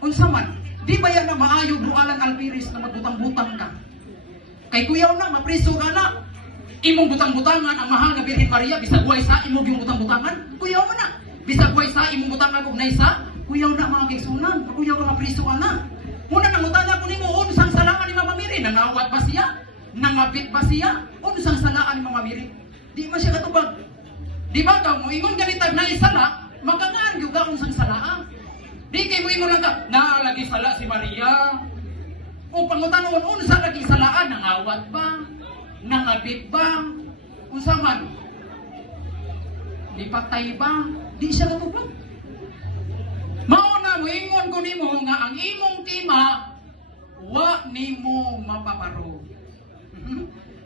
Unsa man, di ba yan na maayo do Alan Alpiris na magbutang-butang ka? Kay kuyaw na, mapriso ka na. Imong butang-butangan ang mahal nga Birhen Maria, bisag way sa imong yung butang-butangan, kuyaw mo na. Bisag way sa imong butangan og naysa, kuyaw na mga kaigsunan, kuyaw ka mapriso ka na. Muna nang utana ko nimo unsang salaan ni Mama Miri, nangawat ba siya? Nangapit ba siya? Unsang salaan ni Mama Miri? Di man siya katubag. Di ba ka mo ingon ganitag na isala, magangaan gyud ka unsang salaan. Di kay mo ingon lang ka, naalagi sala si Maria. O pangutanon unsa lagi salaan, nangawat ba? Nangapit ba? Unsa man? Di patay ba? Di siya katubag. Mauna mo ingon ko nimo nga ang imong tima wa nimo mapaparo.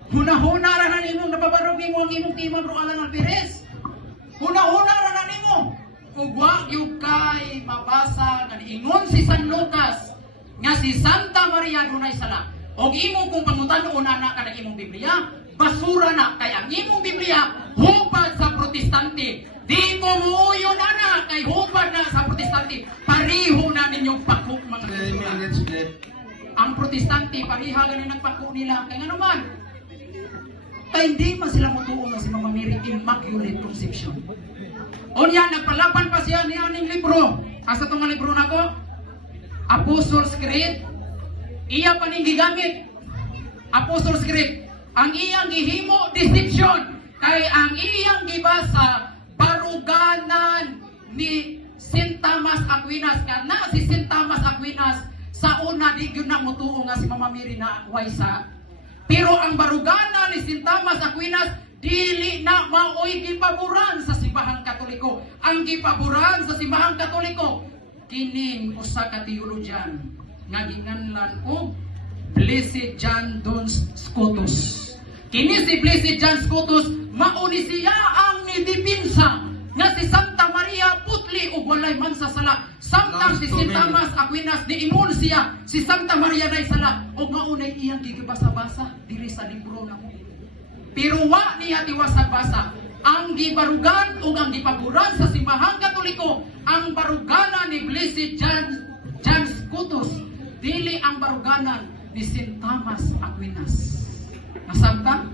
Huna-huna ra na nimo napabarog nimo ang imong tima bro Alan Alpiris. Huna-huna ra na nimo. Ug wa gyud kay mabasa nga ingon si San Lucas nga si Santa Maria dunay sala. Og imo kung pangutan-on ana ka ng imong Biblia, basura na kay ang imong Biblia hubad sa protestante. Di ko muuyon ana kay hubad na sa protestante. Pareho na ninyong pakuk mga kaibigan. Ang protestante pareha ganin nagpako nila kay ano man. Kay hindi man sila mutuo nga si Mama Mary Immaculate Conception. O niya nagpalaban pa siya ni aning libro. Asa tong libro nako? Apostles' Creed. Iya pa ning gigamit. Apostles' Creed. Ang iyang gihimo deception kay ang iyang gibasa baruganan ni Saint Thomas Aquinas kana si Saint Thomas Aquinas sa una di gyud na mutuo nga si Mama Mary na waysa. Pero ang baruganan ni Saint Thomas Aquinas dili na maoy gipaboran sa simbahang Katoliko. Ang gipaboran sa simbahang Katoliko kining usa ka teologian nga ginganlan og Blessed John Duns Scotus. Kini si Blessed John Scotus mao ni siya ang nidipinsa nga si Santa Maria putli ug walay man sa sala. Samtang si Saint Thomas Aquinas diingon siya si Santa Maria nay sala ug maunay iyang gigibasa-basa diri sa libro namo. Pero wa niya tiwasa-basa. Ang gibarugan ug ang gipaboran sa simbahang Katoliko ang baruganan ni Blessed John Scotus dili ang baruganan ni Saint Thomas Aquinas. Nasabta?